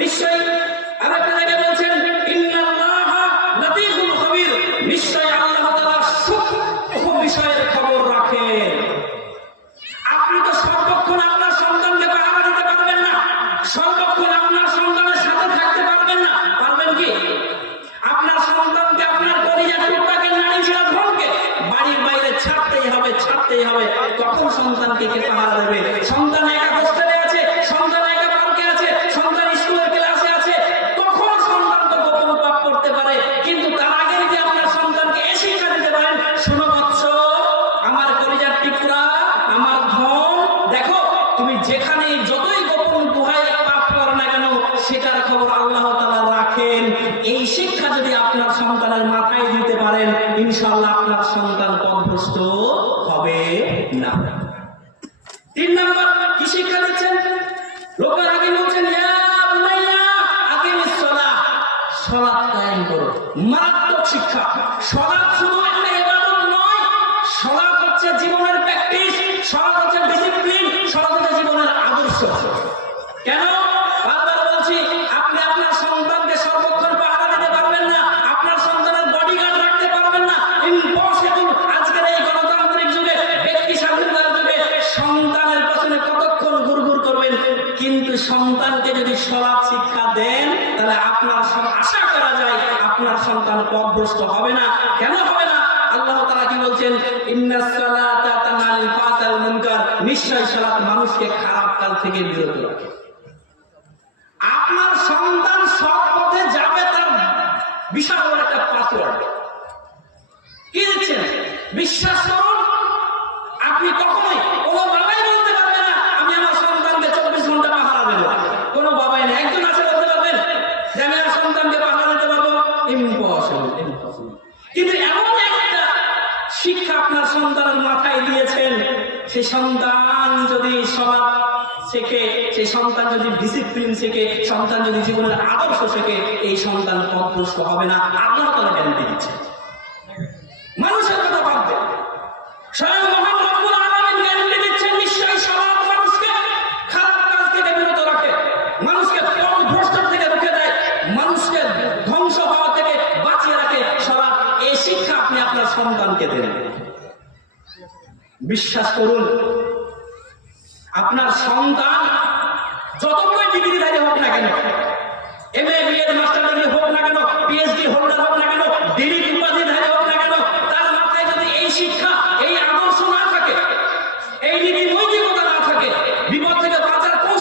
নিশ্চয়ই আরেকটা জায়গায় বলছেন ইন্নাল্লাহা লাতীফুল খবীর, নিশ্চয়ই আল্লাহ তাআলা সূক্ষ্ম বিষয়ের খবর রাখেন। আপনি তো সর্বক্ষণ আপনার সন্তানকে পাহারা দিতে পারবেন না, সর্বক্ষণ আপনার সন্তানের সাথে থাকতে পারবেন না, পারবেন কি? আপনার সন্তানকে, আপনার পরিবার টুকটাকে, নারী ছেড়া ধনকে বাড়ির বাইরে ছাড়তেই হবে, ছাড়তেই হবে। তখন সন্তানকে কে পাহারা দেবে? সন্তান একা হোস্টেলে আছে, সন্তান একা পার্কে আছে, সন্তান স্কুলের ক্লাসে আছে, তখন সন্তান তো গোপন পাপ করতে পারে। কিন্তু তার আগে যদি আপনার সন্তানকে এই শিক্ষা দিতে পারেন, শোনো বৎস, আমার পরিবার টুকরা, আমার ধন, দেখো তুমি যেখানে যতই গোপন গুহায় পাপ করো না কেন, সেটার খবর আল্লাহ তাআলা রাখেন। এই শিক্ষা যদি আপনার সন্তানের মাথায় দিতে পারেন, ইনশাআল্লাহ আপনার সন্তান পথভ্রষ্ট হবে না। 3 নাম্বার কি শিক্ষা দিচ্ছেন? রোকার আগে বলছেন ইয়া বুনাইয়া আকিমিস সালাহ, সালাত কায়েম করো। মারাত্মক শিক্ষা। সালাত শুধু একটা ইবাদত নয়, সালাত হচ্ছে জীবনের প্র্যাকটিস, সালাত হচ্ছে ডিসিপ্লিন, সালাত হচ্ছে জীবনের আদর্শ। কেন? বারবার বলছি, আপনি আপনার সন্তানকে সর্বক্ষণ পাহারা দিতে পারবেন না, আপনার সন্তানের বডিগার্ড রাখতে পারবেন না, ইম্পসিবল। আজকের এই গণতান্ত্রিক যুগে, ব্যক্তি স্বাধীনতার যুগে সন্তানের পেছনে কতক্ষণ ঘুরঘুর করবেন? কিন্তু সন্তানকে যদি সালাত শিক্ষা দেন, তাহলে আপনার আশা করা যায় আপনার সন্তান পথভ্রষ্ট হবে না। কেন হবে না? আল্লাহ তাআলা কি বলছেন? ইন্নাস সালাতা তানহাল ফাহশাল মুনকার, নিশ্চয় সালাত মানুষকে খারাপ কাজ থেকে বিরত রাখে। আপনার সন্তান সৎ পথে যাবে, তার বিশাল বড় একটা পাসওয়ার্ড কি দিচ্ছেন? বিশ্বাস করুন, আপনি কখনোই কোনো বাবাই বলতে পারবে না আমি আমার সন্তানকে 24 ঘন্টা পাহারা দেবো। কোনো বাবাই না। একজন আছে বলতে পারবেন যে আমি আমার সন্তানকে পাহারা দিতে পারবো? Impossible, impossible. কিন্তু এমন একটা শিক্ষা আপনার সন্তানের মাথায় দিয়েছেন, সেই সন্তান যদি সালাত শেখে, সেই সন্তান যদি ডিসিপ্লিন শেখে, সন্তান যদি জীবনের আদর্শ শেখে, এই সন্তান পথভ্রষ্ট হবে না। আল্লাহ তাআলা গ্যারান্টি দিচ্ছেন। মানুষের কথা বাদ দেন, স্বয়ং মহান রব্বুল আলামিন গ্যারান্টি দিচ্ছেন, নিশ্চয়ই সালাত মানুষকে খারাপ কাজ থেকে বিরত রাখে, মানুষকে পথভ্রষ্ট থেকে রুখে দেয়, মানুষকে ধ্বংস হওয়া থেকে বাঁচিয়ে রাখে। সালাত, এই শিক্ষা আপনি আপনার সন্তানকে দেন। বিশ্বাস করুন, আপনার সন্তান যত বড় ডিগ্রিধারী হোক না কেন, MA BA মাস্টার ডিগ্রি হোক না কেন,